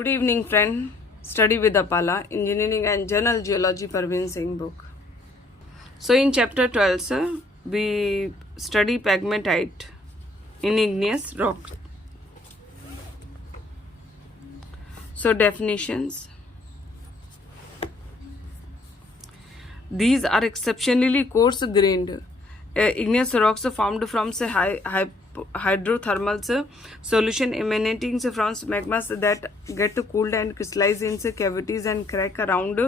Good evening, friend. Study with Apala, Engineering and General Geology Parvin Singh book. So, in chapter 12, we study pegmatite in igneous rock. So, definitions. These are exceptionally coarse-grained igneous rocks formed from hydrothermal solution emanating from magmas that get cooled and crystallize in cavities and crack around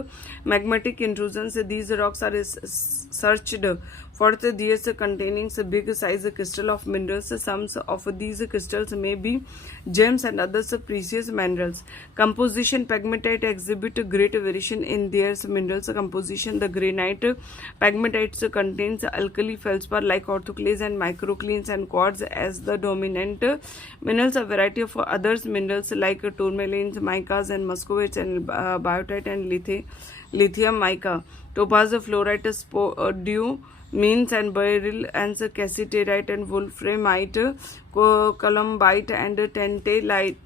magmatic intrusions. These rocks are searched for theirs containing big size crystal of minerals. Some of these crystals may be gems and others precious minerals. Composition. Pegmatite exhibit great variation in their minerals composition. The granite pegmatites contains alkali feldspar like orthoclase and microcleans and quartz as the dominant minerals. A variety of others minerals like tourmalines, micas and muscovites and biotite and lithium mica, topaz, fluorite, means and beryl and cassiterite and wolframite, columbite and tantalite.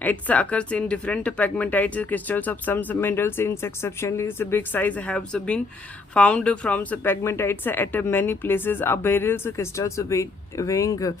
It occurs in different pegmatite crystals of some minerals in exceptionally big size have been found from pegmatites at many places. A beryl crystals weighing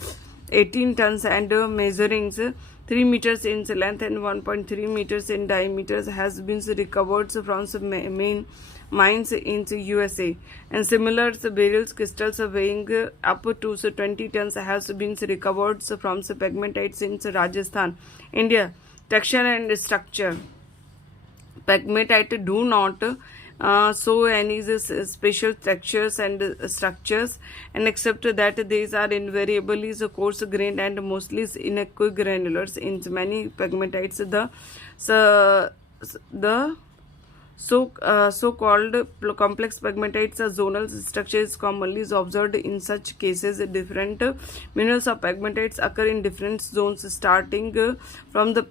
18 tons and measuring 3 meters in length and 1.3 meters in diameter has been recovered from main mines in USA, and similar beryl crystals weighing up to 20 tons has been recovered from pegmatites in Rajasthan, India. Texture and structure. Pegmatite do not show any special textures and structures, and except that these are invariably coarse grained and mostly inequigranulars. In many pegmatites, the so-called complex pegmatites zonal structure is commonly observed. In such cases, different minerals of pegmatites occur in different zones, starting from the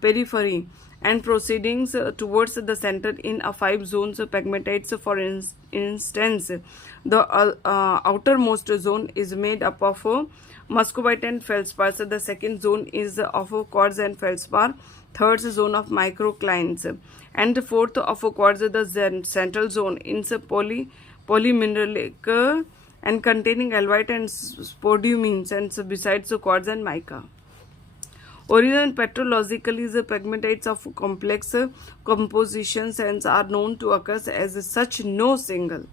periphery and proceeding towards the center in 5 zones of pegmatites. For instance, the outermost zone is made up of muscovite and feldspar. The second zone is of quartz and feldspar. Third zone of microclines, and fourth of quartz. The central zone is polymineralic and containing alvite and spodumines, and besides quartz and mica. Origin. Petrologically, the pegmatites of complex compositions and are known to occur as such. No single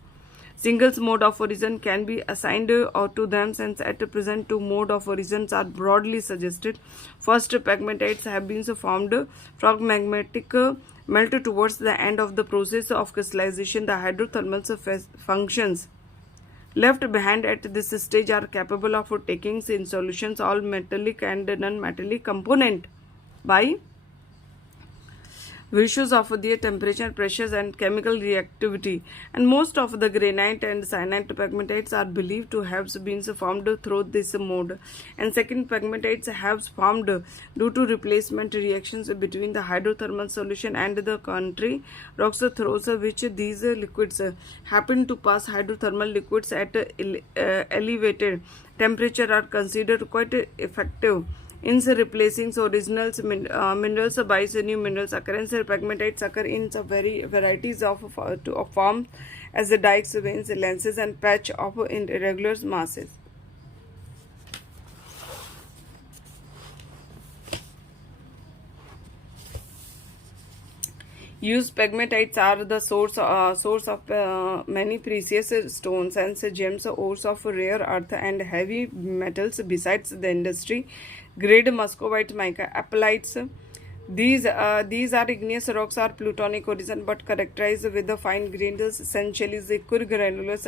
mode of origin can be assigned to them, since at present 2 mode of origins are broadly suggested. First, pegmatites have been formed from magmatic melt towards the end of the process of crystallization. The hydrothermal functions left behind at this stage are capable of taking in solutions all metallic and non-metallic component by virtues of their temperature, pressures, and chemical reactivity. And most of the granite and cyanide pegmatites are believed to have been formed through this mode. And second, pegmatites have formed due to replacement reactions between the hydrothermal solution and the country rocks through which these liquids happen to pass. Hydrothermal liquids at elevated temperature are considered quite effective in replacing original minerals by new minerals. Occurrence pegmatites occur in varieties of forms as the dikes, veins, lenses, and patch of irregular masses. Used pegmatites are the source of many precious stones and gems, ores of rare earth and heavy metals. Besides the industry grade muscovite, mica, apatite. These are igneous rocks are plutonic origin but characterized with the fine grained, essentially granulous,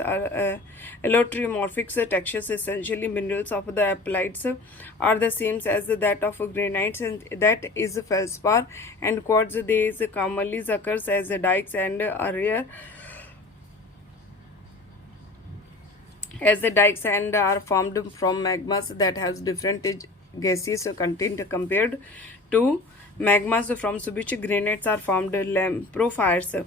allotriomorphic textures. Essentially, minerals of the apatites are the same as that of granites, and that is feldspar and quartz. These commonly occurs as dikes and are rare as the dikes and are formed from magmas that has different gaseous content compared to magmas from which granites are formed. Lamprofires.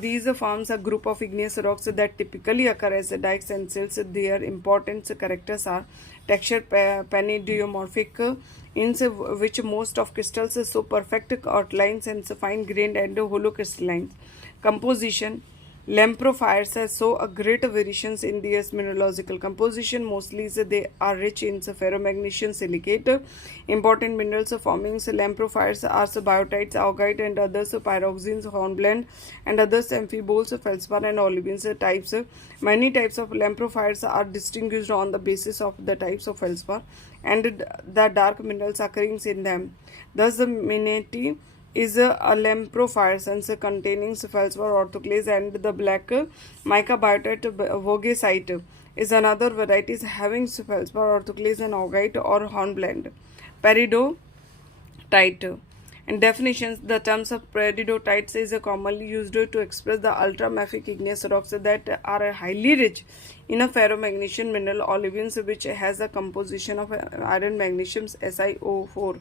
These forms a group of igneous rocks that typically occur as dikes and silts. Their important characters are texture pendiomorphic, in which most of crystals show perfect outlines and fine grained and hollow crystallines. Composition. Lamprophires show a great variations in their mineralogical composition. Mostly they are rich in ferromagnesian silicate. Important minerals forming lamprophires are biotites, augite, and others pyroxenes, hornblende, and others amphiboles, feldspar, and olivines types. Many types of lamprophires are distinguished on the basis of the types of feldspar and the dark minerals occurring in them. Thus, the minati is a lamprophire containing feldspar orthoclase, and the black mica biotite vogesite is another variety having feldspar orthoclase and augite or hornblende. Peridotite. And definitions: the terms of peridotites is commonly used to express the ultramafic igneous rocks that are highly rich in a ferromagnesian mineral olivines, which has a composition of iron magnesium SiO4.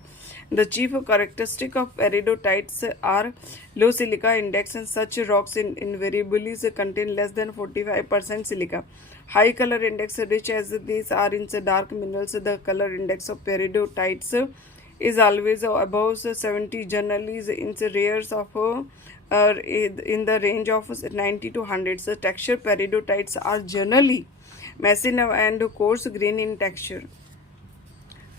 The chief characteristic of peridotites are low silica index, and such rocks invariably contain less than 45% silica. High color index, rich as these are in dark minerals, the color index of peridotites is always above 70, generally in rares of in the range of 90 to 100. So texture peridotites are generally massive and coarse grain in texture.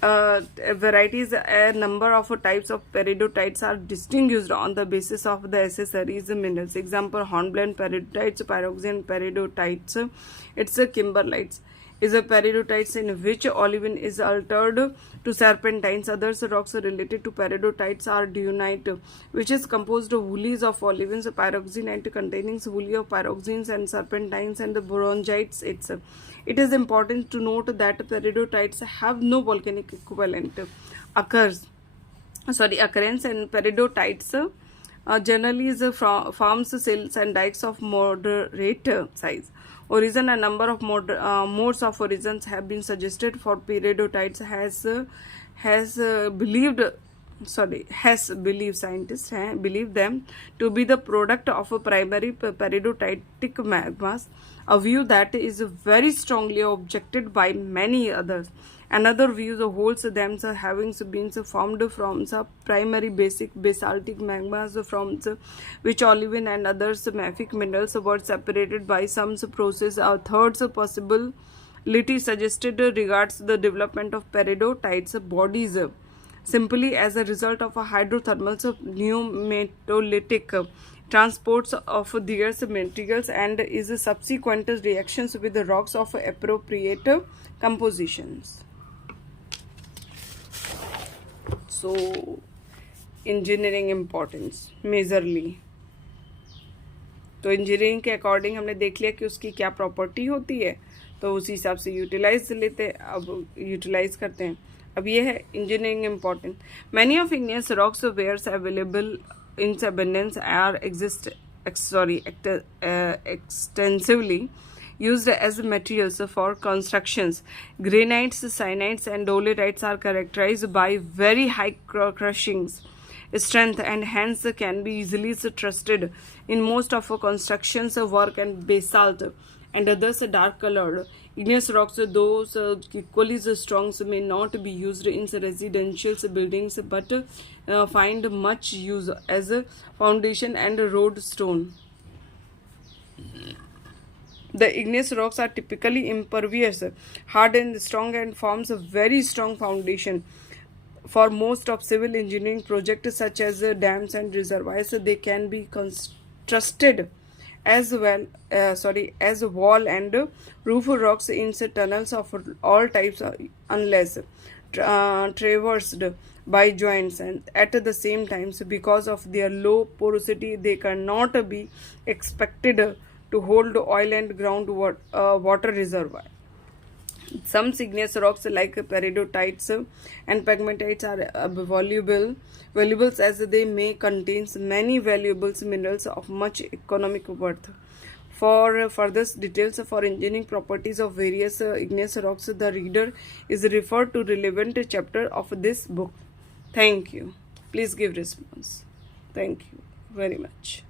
Varieties, a number of types of peridotites are distinguished on the basis of the accessories minerals. Example: hornblende peridotites, pyroxene peridotites, it's a kimberlites. Is a peridotites in which olivine is altered to serpentines. Other rocks related to peridotites are duinite, which is composed of woolies of olivines, pyroxenite containing woolly of pyroxenes and serpentines, and the bronzites itself. It is important to note that peridotites have no volcanic equivalent occurrence, and peridotites generally forms sills and dikes of moderate size. Origin: a number of modes of origins have been suggested for peridotites. Has believed scientists believe them to be the product of a primary peridotitic magmas, a view that is very strongly objected by many others. Another view holds them having been formed from the primary basic basaltic magmas, from which olivine and other mafic minerals were separated by some process. A third possibility suggested regards the development of peridotites bodies simply as a result of a hydrothermal pneumatolytic transports of their materials and is subsequent reactions with the rocks of appropriate compositions. So engineering importance majorly, तो engineering के according हमने देख लिया कि उसकी क्या property होती है, तो उसी हिसाब से यूटिलाइज लेते हैं, अब यूटिलाइज करते हैं. अब ये है engineering importance. Many of igneous rocks where's available in abundance are extensively used as materials for constructions. Granites, cyanites, and dolerites are characterized by very high crushing strength and hence can be easily trusted in most of constructions work. And basalt and others dark colored igneous rocks, those equally strong, may not be used in residential buildings but find much use as a foundation and road stone. The igneous rocks are typically impervious, hard and strong, and forms a very strong foundation for most of civil engineering projects such as dams and reservoirs. They can be trusted as well as wall and roof rocks in tunnels of all types unless traversed by joints, and at the same time because of their low porosity they cannot be expected to hold oil and groundwater reservoir. Some igneous rocks like peridotites and pegmatites are valuable as they may contain many valuable minerals of much economic worth. For further details for engineering properties of various igneous rocks, the reader is referred to relevant chapter of this book. Thank you. Please give response. Thank you very much.